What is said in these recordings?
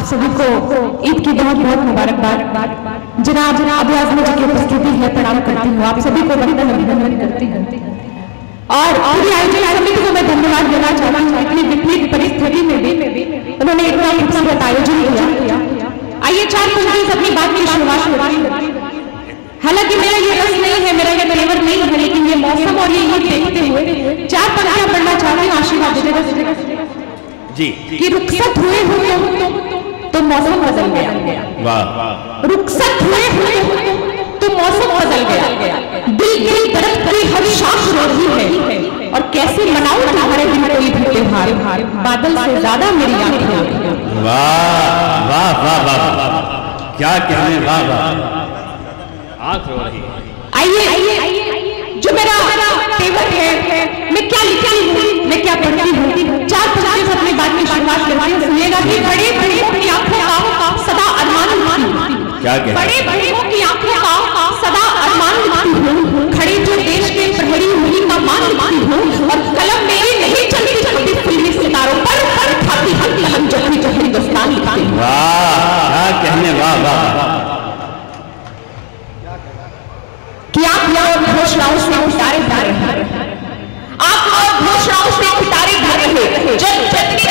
आप सभी को ईद की बहुत बहुत मुबारकबाद। जनाब अभियाज़ जी की उपस्थिति है, प्रणाम करती हूँ। आप सभी को वंदन अभिनंदन करती हूँ और आयोजन समिति को मैं धन्यवाद देना चाहती हूँ। इतनी विपरीत परिस्थिति में भी उन्होंने इतना खूबसूरत आयोजन किया। आइए 4 पंक्ति से अपनी बात की शुरुआत करते। हालांकि मेरा ये रस नहीं है, मेरा ये तेवर नहीं है, लेकिन ये मौसम और ये देखते हुए 4 पंक्तियां पढ़ना चाहती हूँ। आशीर्वाद दीजिएगा जी कि रुखसत हुए तो मौसम बदल गया। वाह। रुखसत हुए तो मौसम बदल गया। दिल की दर्द की हर शाख रो रही है और कैसे मनाऊं तुम्हारे दिन कोई भी त्योहार, बादल से ज्यादा मेरी आंखें। वाह वाह वाह वाह, क्या कहने, वाह वाह, आंख रो रही है। आइए जो मेरा तेवर है, मैं क्या लिखती हूँ, मैं क्या पढ़ती हूँ। 4 पंक्ति से अपनी बात की शुरुआत करती हूँ। सुनिएगा कि बड़े बड़े की आंखों का सदा अरमान, क्या कहते, बड़े बड़े की आंखों का सदा अरमान लिखती हूँ। खड़ी जो देश के प्रहरी हुई का मान हूँ और कलम मेरी नहीं चलती फिल्मी सितारों पर खाती कलम जो हिंदुस्तान लिखती हूँ। वाह, क्या कहने, वाह वाह। कि आप और घोषणाओं से पिटारे भर रहे, आप और घोषणाओं से पिटारे भर रहे, जब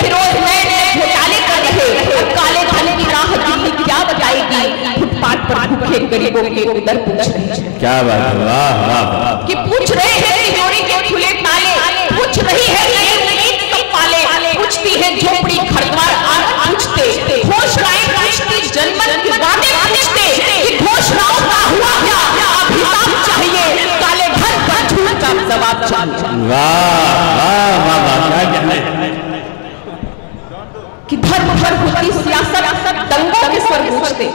फिरोज नए घोटाले कर रहे, काले धन की राह दिल्ली क्या बताएगी, फुटपाथ पर भूखे गरीबों के उधर पूछ रहे। क्या बात है, वाह वाह। कि पूछ रहे हैं तिजोरी के खुले ताले, पूछ रही है सब पाले, पूछती है झोपड़ी खरद्वार आग पूछते, घोषणाएं पूछती, जनमत के वादे पूछते, कि घोषणाओं का हुआ क्या, जवाब चाहिए। वाह वाह वाह, क्या कहने। कि धर्म पर होती सियासत दंगों के स्वर गूंजते,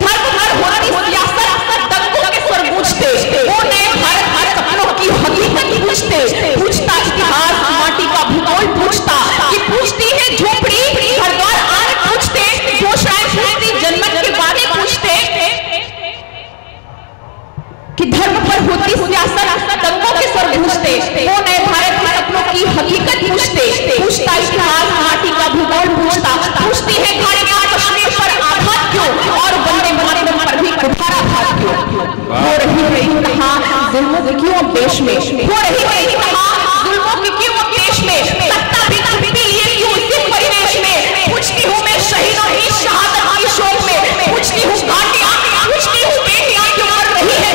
धर्म पर होती सियासत दंगों के स्वर गूंजते, वो नए भारत सपनों की हकीकत पूछते, पूछता इतिहास माटी का भूगोल पूछता, कि पूछती है झोपड़ी खरद्वार आग पूछते, घोषणाएं पूछती, जनमत के वादे पूछते, कि धर्म पर होती सियासत दंगों के स्वर गूंजते, वो नए भारत के सपनों की हकीकत पूछते, पूछता इतिहास माटी का भूगोल पूछता, पूछती है खाड़ी का कश्मीर पर आघात क्यों और वंदे मातरम पर भी कुठाराघात क्यों। हो रही है इंतहा जुल्मों की क्यों अब देश में, हो रही है इंतहा जुल्मों की क्यों अब देश में, सत्ता भी कभी लिए क्यों इसी परिवेश में। पूछती हूँ मैं शहीदों की शहादत की शोक में, पूछती हूँ घाटियां, पूछती हूँ बेटियां क्यों मर रही है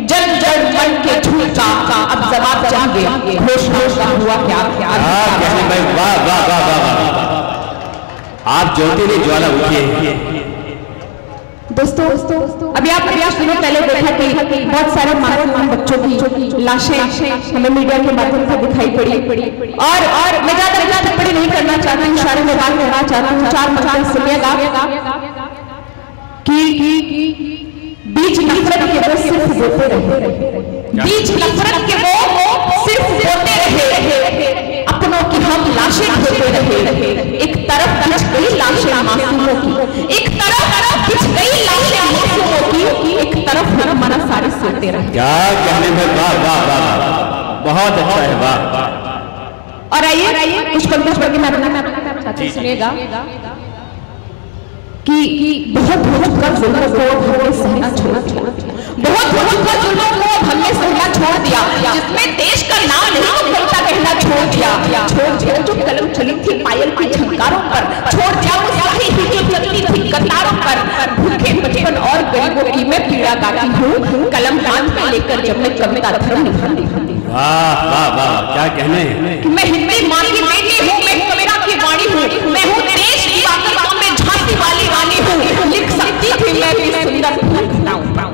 जल जल मन के झूठा, अब जवाब चाहिए घोषणा का हुआ क्या। भाई वाह वाह वाह वाह, आप ज्योति ने ज्वाला उठी। दोस्तों अभी आप दिनों पहले देखा कि बहुत सारे मासूम बच्चों की लाशें हमें मीडिया के माध्यम से दिखाई पड़ी और मैं ज्यादा टिप्पणी नहीं करना चाहती हूँ, इशारे में बात करना चाहती हूँ। 4 पंक्ति सुनिएगा कि बीच नफरत के वो सिर्फ बोते रहे, बीच नफरत के वो सिर्फ बोते रहे, अपनों की हम लाशें ढोते रहे। एक तरफ बिछ गई लाशें मासूमों की, एक तरफ बिछ गई लाशें मासूमों की, एक तरफ हमारा सारे सोते रहे। क्या कहने में, वाह वाह वाह, बहुत अच्छा है, वाह। और आइए कुछ पंक्ति पढ़ के मैं अपना साथी सुनेगा कि बहुत कर जुल्म को हमने सहना छोड़ दिया, बहुत कर जुल्म को हमने सहना छोड़ दिया, जिसमें देश का नाम नहीं बोलता कहना छोड़ दिया जो कलम चली थी पायल की झंकारों पर, छोड़ दिया वो स्याही जो चलती थी कतारों पर। भूखे बचपन और गरीबों की मैं पीड़ा गाती हूँ, कलम कान में लेकर जब मैं कविता धर्म निभाती हूँ। वाह वाह वाह, क्या कहने। कि मैं हिंदी माँ की बेटी हूँ, मैं कविता की वाणी हूँ, मैं हूँ देश की बातों में झांसी वाली वाणी हूँ। लिख सकती थी मैं भी सुंदर फूल घटाऊं पर,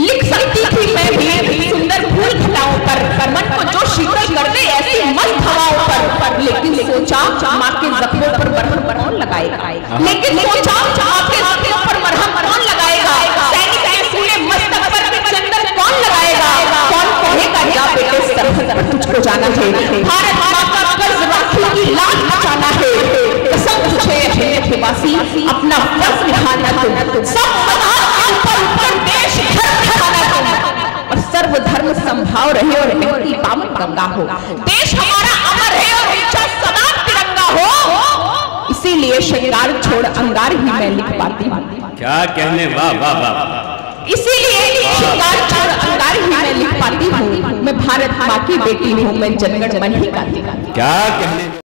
लिख सकती थी मैं भी सुंदर फूल घटाऊं पर, मन को जो शीतल कर दे ऐसी मस्त हवाओं पर। लेकिन सोचा माँ के जख्मों पर मरहम कौन लगाएगा, लेकिन सोचा माँ के जख्मों पर मरहम कौन लगाएगा, सैनिक के सूने मस्तक पर चंदन कौन लगाएगा, कौन कहेगा या बेटे सरहद पर तुझको जाना है, भारत माँ का कर्ज राखी की लाज बचाना है, कसम तुझे है वासी अपना फर्ज निभाना तुम, सब ऊपर देश और सर्वधर्म संभाव रहे और बहती पावन गंगा हो, देश हमारा अमर है और ऊंचा सदा तिरंगा हो। इसीलिए श्रृंगार छोड़ अंगार ही मैं लिख पाती हूँ। क्या कहने, वाह वाह वाह। इसीलिए श्रृंगार छोड़ अंगार ही मैं लिख पाती हूँ। मैं भारत माँ की बेटी हूँ, मैं जनगण मन ही गाती। क्या कहने।